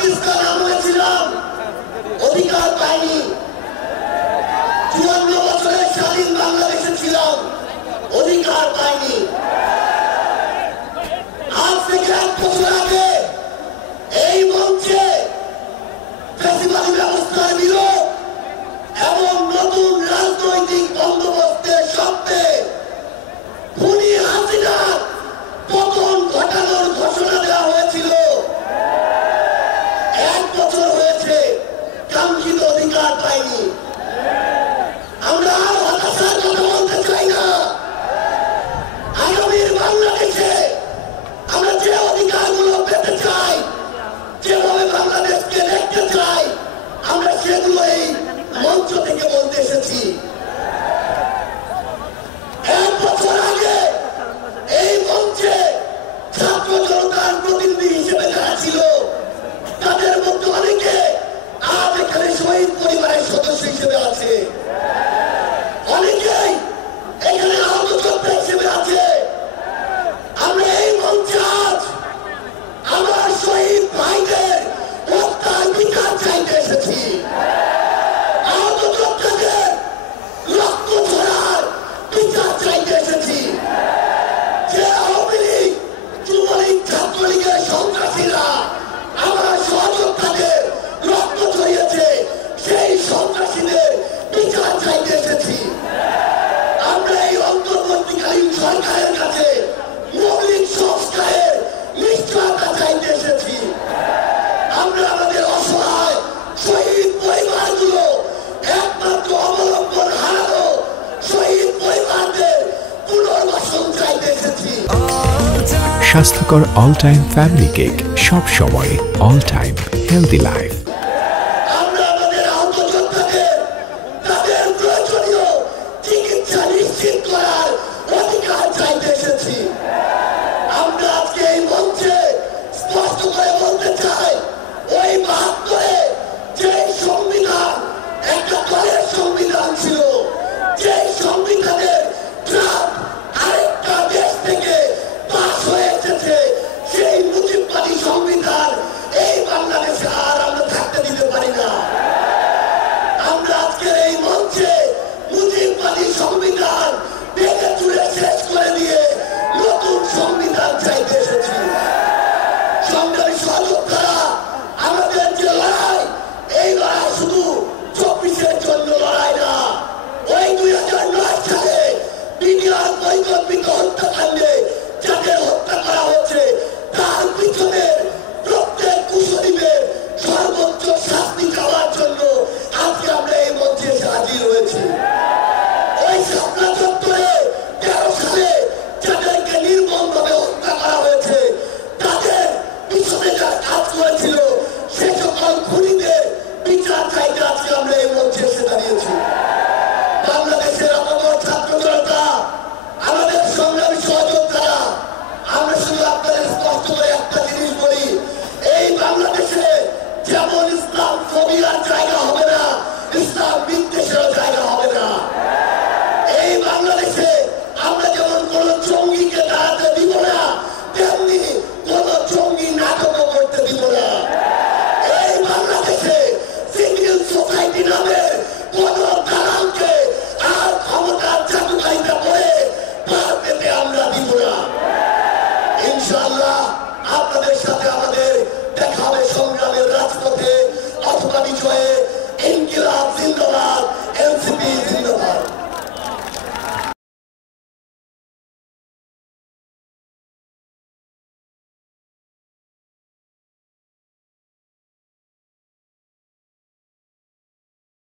পাকিস্তান আমলে ছিলাম, অধিকার পাইনি। 54 বছরের স্বাধীন বাংলাদেশে ছিলাম, অধিকার পাইনি। আজ থেকে 1 বছর আগে এই মঞ্চে ফ্যাসিবাদী ব্যবস্থার বিরোধ এবং নতুন রাজনৈতিক বন্দোবস্তের স্বপ্নে খুনি হাসিনার পতন ঘটানোর ঘোষণা দেওয়া হয়েছিল। 1 বছর হয়েছে, কাঙ্ক্ষিত অধিকার পাইনি। আমরা আর হতাশার কথা বলতে চাই না। আগামীর বাংলাদেশে আমরা যে অধিকারগুলো পেতে চাই, যেভাবে বাংলাদেশকে দেখতে চাই, আমরা সেগুলো এই মঞ্চ থেকে বলতে এসেছি। 1 বছর আগে এই মঞ্চে ছাত্র জনতার প্রতিনিধি হিসেবে যারা ছিল, তাদের মধ্যে অনেকে আজ এখানে শহীদ পরিবারের সদস্য হিসেবে আছে, অনেকেই এখানে আহত যোদ্ধা হিসেবে আছে। আমরা এই মঞ্চে আজ আমার শহীদ ভাইদের হত্যার বিচার চাইতে এসেছি। আহত যোদ্ধাদের রক্ত ঝরার বিচার চাইতে এসেছি। যে আওয়ামী লীগ, যুবলীগ, ছাত্রলীগের সন্ত্রাসীরা আমার সহযোদ্ধাদের রক্ত ঝরিয়েছে, সেই সন্ত্রাসীদের বিচার চাইতে এসেছি। আমরা এই অন্তর্বর্তীকালীন সরকারের কাছে মৌলিক সংস্কারের নিশ্চয়তা চাইতে এসেছি। আমরা আমাদের অসহায় শহীদ পরিবারগুলো, একমাত্র অবলম্বন হারানো শহীদ পরিবারদের পুনর্বাসন চাইতে এসেছি। স্বাস্থ্যকর অল টাইম ফ্যামিলি কেক, সব সময় অল টাইম হেলদি লাইফ।